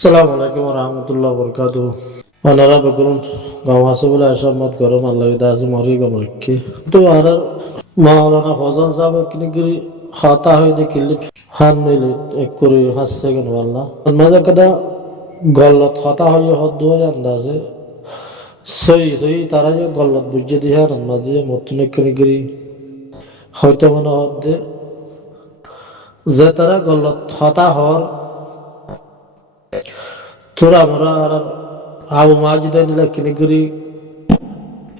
আসসালামু আলাইকুম রহমতুল্লাহ বরকাত ওনারা বেগুন গাঁও আছে বলে এসব মত গরম আল্লাহ দাসি মরি গম রেখে তো আর মাওলানা ফজল সাহেব কিনিগিরি খাতা হয়ে দেখিলি হান মিলে এক করে হাসছে কেন আল্লাহ মাঝে কদা গলত খাতা হয়ে হদ দুয়া আন্দাজে সই সই তারা যে গলত বুঝে দিয়ে আর মাঝে মতন কিনিগিরি হয়তো মনে হদ দে যে তারা গলত খাতা হর তোরা মরা আর আবু মাজিদে নিলা কিনিগিরি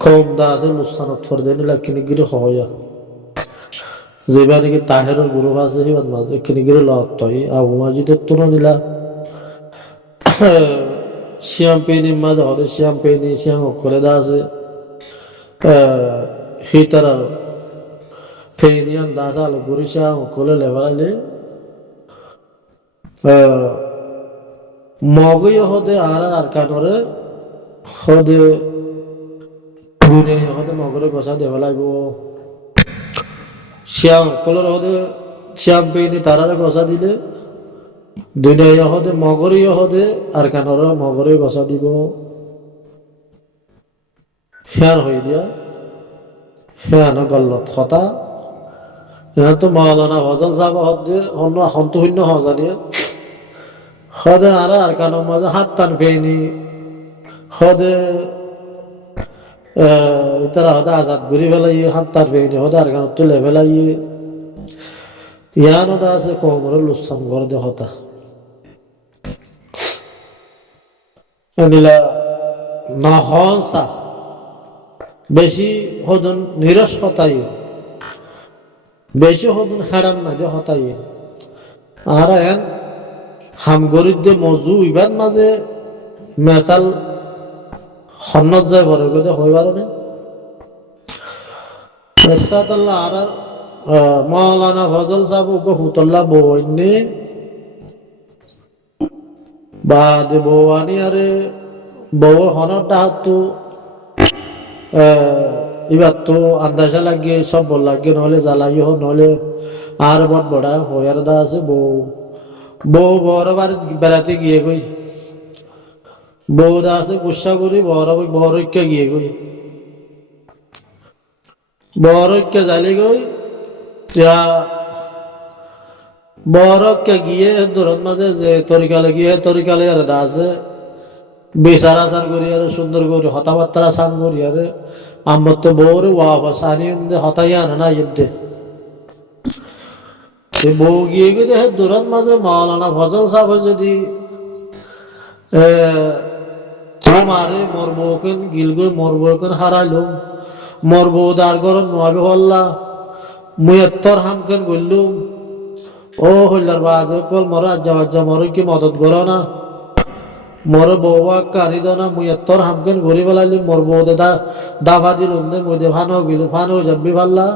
কম দা আছে লুসানত ফরদে নিলা কিনিগিরি হয়া যেবা নাকি তাহেরের গ্রুপ আছে সিবাদ মাঝে কিনিগিরি লত তই আবু মাজিদের তো নিলা শ্যাম পেনি মাঝে হদে শ্যাম পেনি শ্যাম করে দা আছে হিতারার পেনিয়ান দা আছে আলো গুরি শ্যাম করে লেবালাইলে মগই হদে আর কানরে হদে দুনিয়া হদে মগরে গসা দেবা লাগবো শ্যাম কলর হদে শ্যাম পেনি তারারে গসা দিলে দুনিয়া হদে মগরই হদে আর কানরে মগরে গসা দিব হেয়ার হয়ে দিয়া হ্যাঁ না গল্লত কথা হ্যাঁ তো মাওলানা ফজল সাহেব হদে অন্য হন্তশূন্য হজানিয়ে হদে আর কানোর মাঝে হাত টান পেনি হদে তারা হদে আজাদ ঘুরি ফেলাই হাত টান পেনি হদে আর কানোর তুলে ফেলাই ইয়ান হদে আছে কোমরে লুসান ঘর দে হতা এদিলা নহসা বেশি হদন নিরস হতাই বেশি হদন হেরাম না দে হতাই আর এন হামগরিদে মজু ইবার মাঝে মেসাল হন্নত যায় বড় গদে হইবার না এরশাদাল্লাহ আর মাওলানা ফজল সাহেব ওকে হুতল্লাহ বইনে বাদে বউয়ানি আরে বউ হনর ডাহাতু এবার তো আন্দাজা লাগিয়ে সব বল লাগিয়ে নহলে জ্বালাই হোক নহলে আর বট বড়া হইয়ার দা আছে বউ বউ বড় বাড়িতে বেড়াতে গিয়ে গই বউ দা আছে গুসা করি বড় গিয়ে গই বড়কে জালি গই বড়কে গিয়ে দূরত মাঝে যে তরিকালে গিয়ে তরিকালে আর দা আছে বিচার আচার করি আর সুন্দর করি হতাবার্তা সান করি আরে আমার তো বউরে ওয়া সানি হতাই আনে না ইদ্দে বউ গিয়ে গিয়ে দূরত মাঝে মাওলানা ফজল সাহেব যদি মারে মোর বউকেন গিল গই মোর বউকেন হারাইলুম মোর বউ দার গরম নোয়াবে হল্লা মুই এত্তর হামকেন গইলুম ও হইলার বাদ কল মর আজ্জা মর কি মদত করো না মোর বউয়া কারি দনা মুই এত্তর হামকেন ঘুরি বেলাইলুম মোর বউ দে দাভা দিলুম দে মুই দে ফানো গিলু ফানো যাবি পাল্লা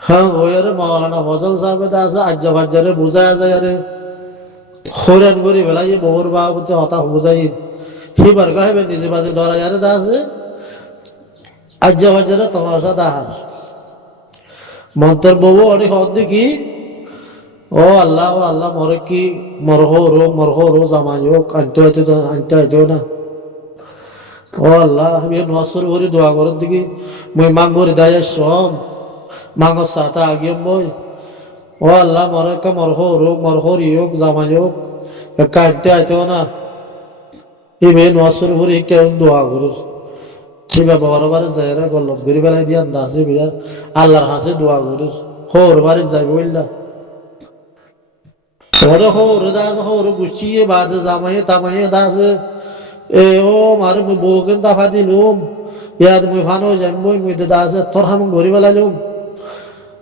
হ্যাঁ ওয়ারে মাওলানা ফজল সাহেব দা আছে আজ্জা বাজ্জারে বুঝায় যায় আরে খোরান করি বেলাই বউর বাবুতে হতা বুঝাই হিবার গাইবে নিজে বাজে ধরা যারে দা আছে আজ্জা বাজ্জারে তমাশা দাহার মন্তর বউ অনেক হদ দেখি ও আল্লাহ মরে কি মরহরো জামাই হোক আনতে হইতো না ও আল্লাহ আমি নসর ভরি দোয়া করার দিকে মুই মাঙ্গরি দায় সম মাঙ্গ সাতা আগিয়ে মই ও আল্লাহ মরে কা মরহরি হোক জামাই হোক কানতে হইতো না ইবে নসর ভরি কেউ দোয়া করুস এবার বড়বারে যাই গল্লত ঘুরি বেলাই দিয়ে আন্দাজে বিরা আল্লাহর হাসে দোয়া করিস হোর বাড়ি যাই বললা ওরে হোর দাস হোর গুছিয়ে বাজে জামাইয়ে তামাইয়ে দাসে এ ও মারে মুই বউকেন দাফা দিলুম ইয়াদ মুই ফানো যাই মুই দাসে তোর হাম ঘুরি বেলাইলুম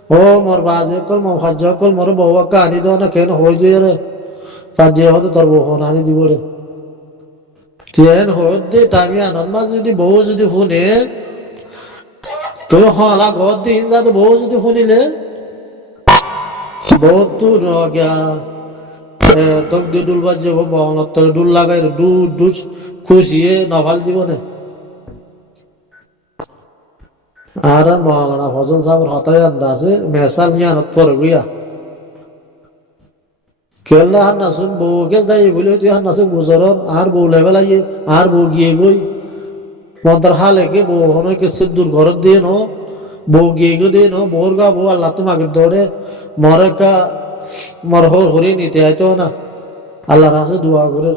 ও মোর বাজে কল মো ফাজ্জ কল মোর বউকে আনি দাও না কেন হই দিয়ে রে ফাজ্জে হতে তোর বউ আনি দিব রে তেন হত দে টামি আনন্দ মাঝ যদি বউ যদি শুনে তুই হলা ঘর দিন যা বউ যদি শুনিলে বউ তো রগা তোক দিয়ে ডুল বাজ যাব বহনত তোর ডুল লাগাই ডুস খুশিয়ে নভাল দিব না আর মাওলানা ফজল সাহেবের হতায় আন্দাজে মেসাল নিয়ে আনত পড়বিয়া কেলা হার নাচুন বউকে যাই বলে তুই হার নাচুন গুজরর আর বউ লেভেল আইয়ে আর বউ গিয়ে গই মন্দার হালেকে বউ হনকে সিদ্ধুর ঘর দিয়ে ন বউ গিয়ে গো দিয়ে ন বউর গা বউ আল্লাহ তোমাকে দৌড়ে মরে কা মর হরি নিতে আইতো না আল্লাহর কাছে দোয়া করে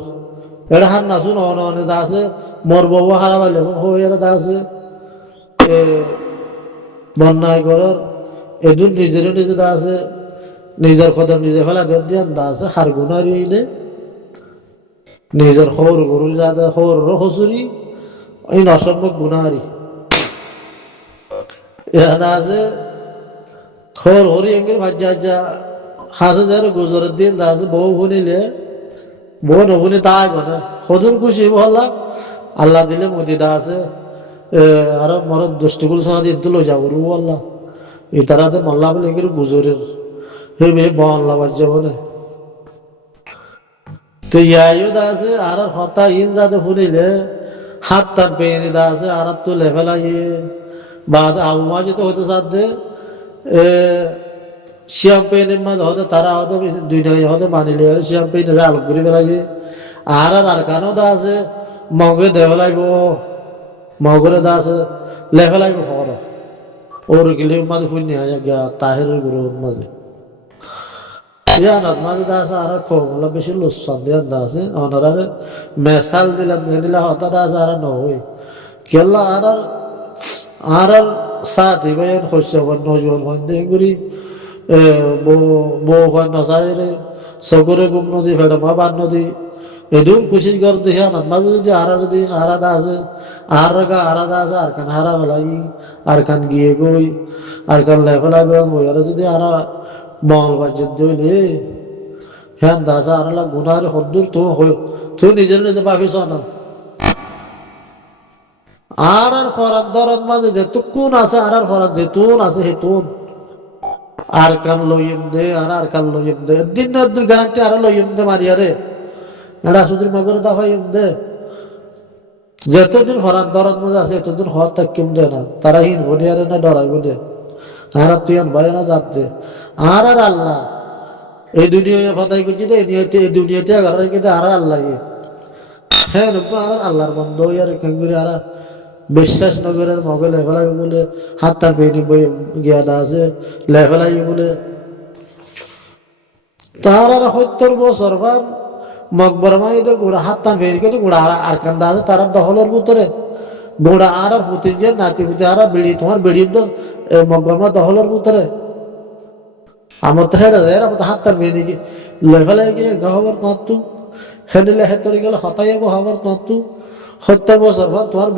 এটা হার নাচুন অন অনে দা আছে মর বউ হারা পাইলে হয়ে দা আছে বন্যায় করার এদুন নিজের নিজে দা আছে নিজের কদম নিজে ফেলা দিয়ে দা আছে হার গুনারি নিজের খবর গরু খবর হসুরি এই অসম্ভব গুনারি এখানে আছে খবর হরি এঙ্গেল ভাজ্যা যা হাসে যার গুজরের দিন দা আছে বউ শুনিলে বউ নবুনি তাই মানে সদুর খুশি বললা আল্লাহ দিলে মোদি দা আছে আর মরদ দৃষ্টিকুল সারা দিয়ে দিল যাবো আল্লাহ ইতারাতে মাল্লা বলে এগুলো গুজরের হে মেয়ে বল্লা বাজ্যা বলে তো ইয়াইও দা আছে আর হতা ইন যাতে শুনিলে হাত তার পেয়ে দা আছে আর তো লেভেল আইয়ে বা আবু মাঝে তো হতে সাথে শ্যাম পেনের মাঝে হতে তারা হতে দুই নয় হতে মানিলে শ্যাম পেনের আলোক ঘুরি বেলাগে আর কানও দা আছে মগে দেবে লাগব মগরে দা আছে লেভেল আইব খবর ওর গেলে মাঝে ফুল নিয়ে গিয়া তাহের গুরু মাঝে ইয়ানত মাঝে দা আছে আর কমলা বেশি লোসান দিয়ে দা আছে অনারে মেসাল দিলাম দিলা হতা দা আছে আর নহই কেলা আর সাথী ভাইয়ের শস্য নজর হয় করি বউ হয় নচাইরে চকুরে গুম নদী ফেটে মা বান নদী এদুর খুশির ঘর দেখে মাঝে যদি আরাদা আছে আরাদা আছে আর কান হারা ফেলাই আর কান গিয়ে গই আর কান লেফেলা আর যদি আরা মল বাজ্যের দইলে হ্যাঁ দাসা আর গুনার সদ্দুর তুই নিজের নিজে ভাবিস না আর ফরাক দরদ মাঝে যেতুকুন আছে আর ফরাক যেতুন আছে হেতুন আর কান লইম দে আর কান লইম দে দিন না দিন গ্যারান্টি আর লইম দে মারিয়ারে এটা সুদূর মগর দা হইম দে যতদিন ফরাক দরদ মাঝে আছে এতদিন হওয়ার তাকিম দে না তারা হিন বনিয়ারে না ডরাইব দে আর তুই আন ভাই না যাত দে আর আল্লাহ এই দুনিয়া ফাতাই করছি দে এই দুনিয়াতে আগার কিন্তু আর আল্লাহ হ্যাঁ আর আল্লাহর বন্ধ আর কেঙ্গুরি আর বিশ্বাস নগরের মগে লেফেলাই বলে হাত তার বেনি গিয়া দা আছে লেফেলাই বলে তার আর 70 বছর ভান মকবর মাইতে গোড়া হাত তার বেনি কিন্তু গোড়া আর কান্দা আছে তার দখলের ভিতরে গোড়া আর ফুটি যে নাতি ফুটি আর বিড়ি তোমার বিড়ি মকবর মা দখলের ভিতরে আমার তো হেঁটে যায় আমার হাত তার বেনি লেফেলাই গিয়ে গহবর মাতু হেনিলে হেতরি গেলে হতাই গহবর মাতু 70 বছর পর তোমার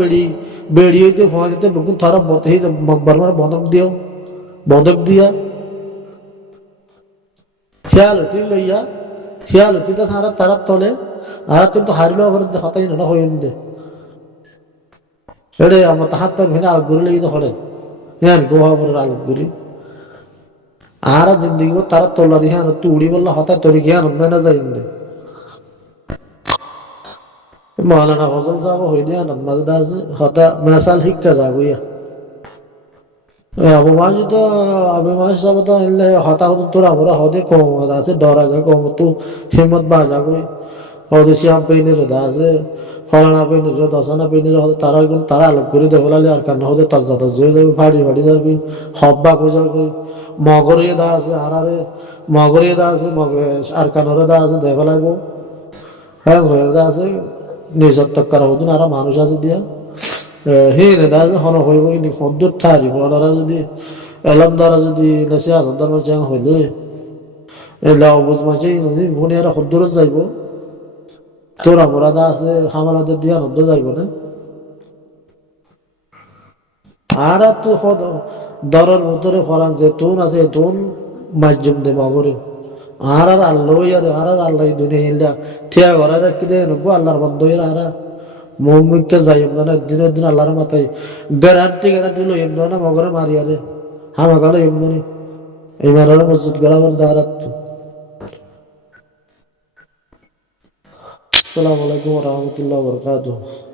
বেড়ি হইতে ফোয়া দিতে বুকুন থারা মতে মকবর মার বন্ধক দিয়া খেয়াল হতি লইয়া খেয়াল হতি তো তারা তলে আর কিন্তু হারিল আবার হতাই না হইম দে এড়ে আমার হাত তার ভেঙে আলোক ঘুরি লেগে হলে হ্যাঁ গোহাবরের আলোক ঘুরি আর জিন্দিগি তারা তোলা দিয়ে হ্যাঁ তুই উড়ি বললা হতায় তরি খেয়ে না যাই দে মৌলানা ফজল সাহেব হই দিয়া মাঝে আছে হতা মেসাল শিক্ষা যাবো ইয়া আবু মাঝি সাহেব তো হতা হতো তোর আমরা হদে কম হতা আছে ডরা যায় কম তো হিম্মত বাজা কই হদে শ্যাম পেনির আছে ফলানা পেনির দশানা পেনির হদে তারা আলোক করে দেখলালি আর কান্না হদে তার যত যে ফাড়ি যাবি হব্বা কই যাবি মগরে দা আছে মগরে দা আছে আর কানরে দা আছে দেখলাইব হ্যাঁ হয়ে দা আছে নিজের তক্কার হতুন আর মানুষ আছে দিয়া হে দা আছে হন হইব কিন্তু সদ্দুর থারিব ওনারা যদি এলম দ্বারা যদি লেসে আসার মাঝে হইলে এলা অবুজ মাঝে ভুনি আর সদ্দুর যাইব তোরা মোরা দা আছে হামালাদের দিয়া নদ্দ যাইব না আর তো দরের ভিতরে ফরান যে তুন আছে তুন মাধ্যম দে মগরে আর আল্লাহ আর আল্লাহ দুনিয়া থিয়া ঘরে রাখি দে নগো আল্লাহর বন্ধ আর মুমিনকে যাইম না দিনের দিন আল্লাহর মাথায় গ্যারান্টি লইম না মগরে মারিয়ারে হামা গেল এমনি এই মারার মসজিদ গেলা দাঁড়াত আসসালামু আলাইকুম ওয়া রাহমাতুল্লাহি ওয়া বারাকাতুহু